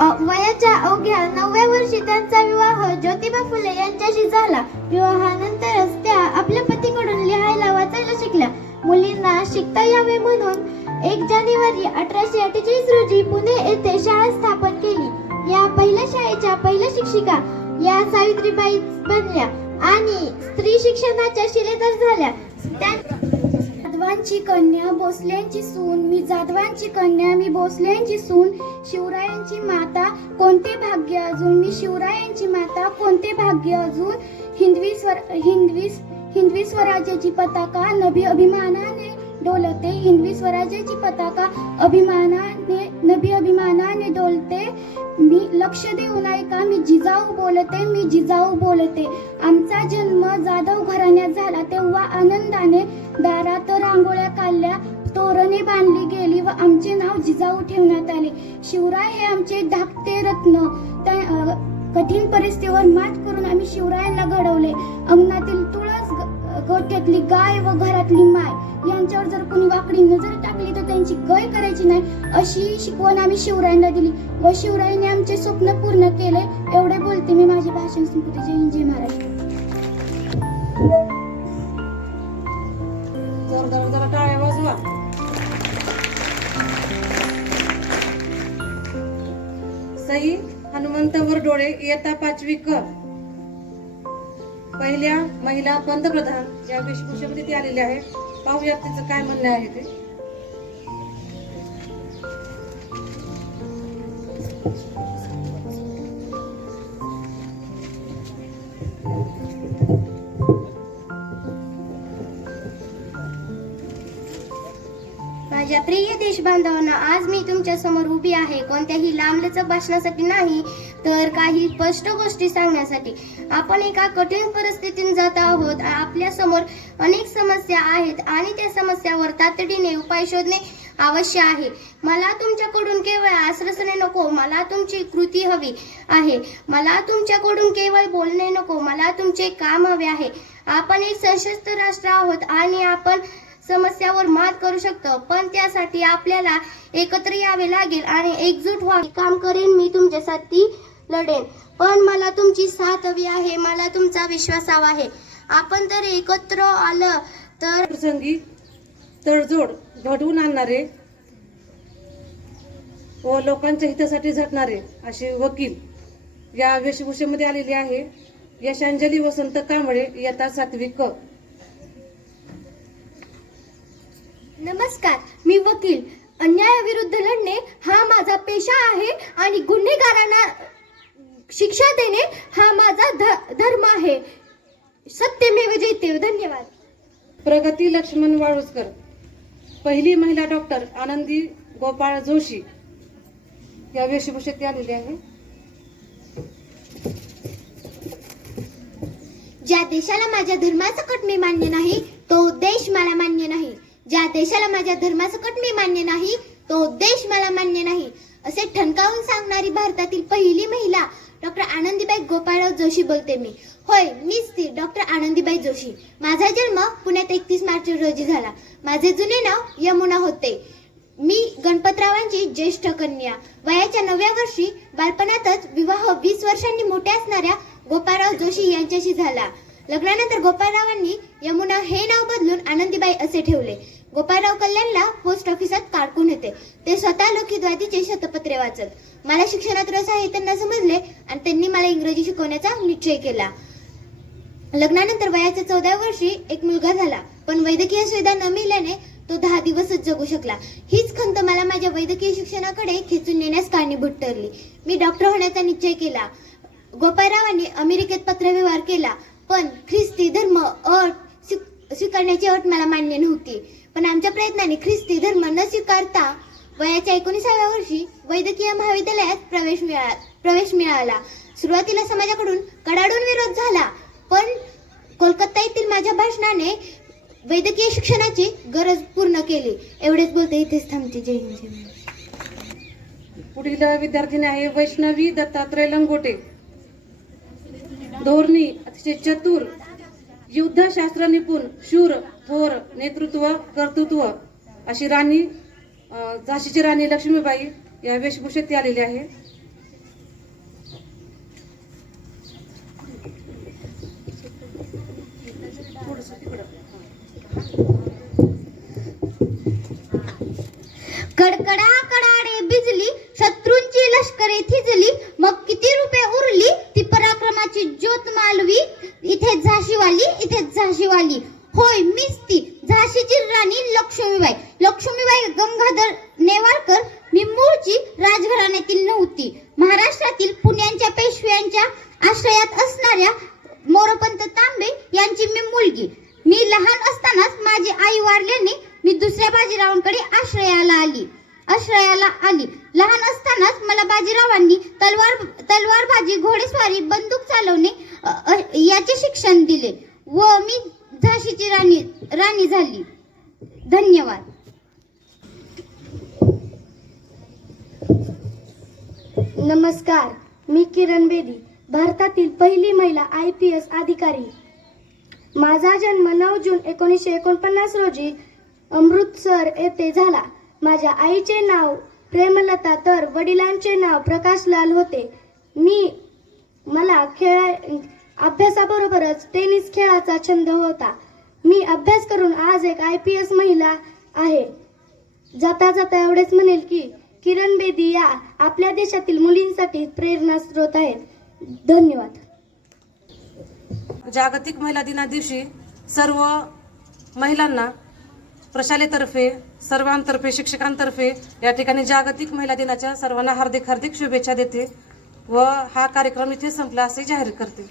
वयाच्या अवघ्या नवव्या वर्षी त्यांचा विवाह ज्योतिबा फुले यांच्याशी झाला. विवाहानंतरच त्या आपल्या पतीकडून लिहायला वाचायला शिकल्या. मुलींना शिकता यावे म्हणून एक जानेवारी अठराशे अठ्ठेचाळीस रोजी पुणे येथे शाळा स्थापन केली. या पहिल्या शाळेच्या पहिल्या शिक्षिका या सावित्रीबाई बनल्या आणि स्त्री शिक्षणाच्या शिलेदार झाल्या. त्या जाधवांची कन्या भोसल्यांची सून. मी जाधवांची कन्या मी भोसल्यांची सून. शिवरायांची माता कोणते भाग्य अजून? मी शिवरायांची माता कोणते भाग्य अजून? हिंदवी स्वर हिंदवी हिंदवी स्वराज्याची पताका नभी अभिमानाने डोलते. हिंदवी स्वराज्याची पताका अभिमानाने नभी अभिमानाने डोलते. मी लक्ष देऊ नाही का? मी जिजाऊ बोलते मी जिजाऊ बोलते. आमचा जन्म जाधव घराण्यात झाला तेव्हा आनंदाने दारात रांगोळ्या काढल्या तोरणे बांधली गेली व आमचे नाव जिजाऊ ठेवण्यात आले. शिवराय हे आमचे धाकटे रत्न. त्या कठीण परिस्थितीवर मात करून आम्ही शिवरायांना घडवले. अंगणातील तुळस गोठ्यातली गाय व घरातली माय यांच्यावर जर कोणी वाकडी नजर टाकली तर त्यांची गय करायची नाही अशी शिकवण आम्ही शिवरायांना दिली. व शिवरायांनी आमचे स्वप्न पूर्ण केले. एवढे बोलते मी माझे भाषण संपते जय हिंद जय महाराष्ट्र सई हनुमंतवर डोळे इयत्ता पाचवी क पहिल्या महिला पंतप्रधान या वेशभूषेमध्ये आलेल्या आलेली आहे पाहूयात तिचं काय म्हणणं आहे ते. माझ्या प्रिय देशबांधवांना आज मी तुमच्यासमोर उभी आहे. कोणत्याही लांबलचक भाषणासाठी नाही तर काही स्पष्ट गोष्टी सांगण्यासाठी. आपण एका कठीण परिस्थितीतून जात आहोत. आपल्यासमोर अनेक समस्या आहेत आणि त्या समस्यावर तातडीने उपाय शोधणे आवश्यक आहे. मला तुमच्याकडून केवळ आश्वासने नको मला तुमची कृती हवी आहे. मला तुमच्याकडून केवळ बोलणे नको मला तुमचे काम हवे आहे. आपण एक सशस्त्र राष्ट्र आहोत आणि आपण समस्यावर मात करू शकतो. पण त्यासाठी आपल्याला एकत्र यावे लागेल आणि एकजूट व्हावे. काम करेन मी तुमच्यासाठी लढेन. पण मला तुमची साथ हवी आहे मला तुमचा विश्वास हवा आहे. आपण जर एकत्र आलं तर प्रसंगी तडजोड घडवून आणणारे व लोकांच्या हितासाठी झटणारे असे वकील या वेशभूषेमध्ये आलेले आहे. यशांजली वसंत कांबळे यथा सात्विक क नमस्कार मी वकील. अन्यायाविरुद्ध लढणे हा माझा पेशा आहे आणि गुन्हेगारांना शिक्षा देणे हा माझा ध- धर्म आहे. सत्यमेव जयते. धन्यवाद. प्रगती लक्ष्मण वाळुसकर. पहिली महिला डॉक्टर आनंदी गोपाळ जोशी. या वेशभूषेत आलेली आहे. ज्या देशाला माझ्या धर्माचं कट मी मान्य नाही तो देश मला मान्य नाही. ज्या देशाला माझ्या धर्माचं मी मान्य नाही तो देश मला मान्य नाही. असे ठणकावून सांगणारी भारतातील पहिली महिला डॉक्टर आनंदीबाई गोपाळराव जोशी बोलते मी. होय मीच ती डॉक्टर आनंदीबाई जोशी. माझा जन्म पुण्यात एकतीस मार्च रोजी झाला. माझे जुने नाव यमुना होते. मी गणपतरावांची ज्येष्ठ कन्या. वयाच्या नवव्या वर्षी बालपणातच विवाह वीस वर्षांनी मोठ्या असणाऱ्या गोपाळराव जोशी यांच्याशी झाला. लग्नानंतर गोपाळरावांनी यमुना हे नाव बदलून आनंदीबाई असे ठेवले. गोपाळराव कल्याणला पोस्ट ऑफिसात काढून येते ते स्वतः लोकहितवादीचे शतपत्रे वाचत. मला शिक्षणात रस आहे त्यांना समजले आणि त्यांनी मला इंग्रजी शिकवण्याचा निश्चय केला. लग्नानंतर वयाच्या चौदा वर्षी एक मुलगा झाला. पण वैद्यकीय सुविधा न मिळाल्याने तो दहा दिवसच जगू शकला. हीच खंत मला माझ्या वैद्यकीय शिक्षणाकडे खेचून नेण्यास कारणीभूत ठरली. मी डॉक्टर होण्याचा निश्चय केला. गोपाळरावांनी अमेरिकेत पत्रव्यवहार केला. पण ख्रिस्ती धर्म अट स्वी- स्वीकारण्याची अट मला मान्य नव्हती. पण आमच्या प्रयत्नाने ख्रिस्ती धर्म न स्वीकारता वयाच्या एकोणीसाव्या वर्षी वैद्यकीय महाविद्यालयात प्रवेश मिळाला प्रवेश मिळाला. सुरुवातीला समाजाकडून कडाडून विरोध झाला पण कोलकाता येथील माझ्या भाषणाने वैद्यकीय शिक्षणाची गरज पूर्ण केली. एवढेच बोलते इथेच थांबते. जय हिंद जय पुढील विद्यार्थिनी आहे वैष्णवी दत्तात्रय लंगोटे. धोरणी अतिशय चतुर युद्धशास्त्र निपुण शूर थोर नेतृत्व कर्तृत्व अशी राणी झाशीची राणी लक्ष्मीबाई या वेशभूषेत ती आलेली आहे थोडंसं तिकडं हां. कडकडा कडाडे बिजली शत्रूंची लष्करे थिजली मग किती रुपये उरली ती पराक्रमाची ज्योत मालवी इथे झाशीवाली इथे झाशीवाली होय मीच ती झाशीची राणी लक्ष्मीबाई. लक्ष्मीबाई गंगाधर नेवाळकर मी मूळची राजघराण्यातील नव्हती. महाराष्ट्रातील पुण्यांच्या पेशव्यांच्या आश्रयात असणाऱ्या मोरपंत तांबे यांची मी मुलगी. मी लहान असतानाच माझी आई वारल्याने मी दुसऱ्या बाजीरावांकडे आश्रयाला आली. आश्रयाला आली. लहान असतानाच मला बाजीरावांनी तलवार तलवारबाजी घोडेस्वारी बंदूक चालवणे याचे शिक्षण दिले व मी झाशीची राणी राणी झाली. धन्यवाद. नमस्कार मी किरण बेदी भारतातील पहिली महिला आय पी एस अधिकारी. माझा जन्म नऊ जून एकोणीसशे एकोणपन्नास रोजी अमृतसर येथे झाला. माझ्या आईचे नाव प्रेमलता तर वडिलांचे नाव प्रकाशलाल होते. मी मला खेळा अभ्यासाबरोबरच टेनिस खेळाचा छंद होता. मी अभ्यास करून आज एक आय पी एस महिला आहे. जाता जाता एवढेच म्हणेल की किरण बेदी या आपल्या देशातील मुलींसाठी प्रेरणा स्रोत आहेत. धन्यवाद. जागतिक महिला दिना दिवशी सर्व महिलांना प्रशालेतर्फे सर्वांतर्फे शिक्षकांतर्फे या ठिकाणी जागतिक महिला दिनाच्या सर्वांना हार्दिक हार्दिक शुभेच्छा देते व हा कार्यक्रम इथे संपला असे जाहीर करते.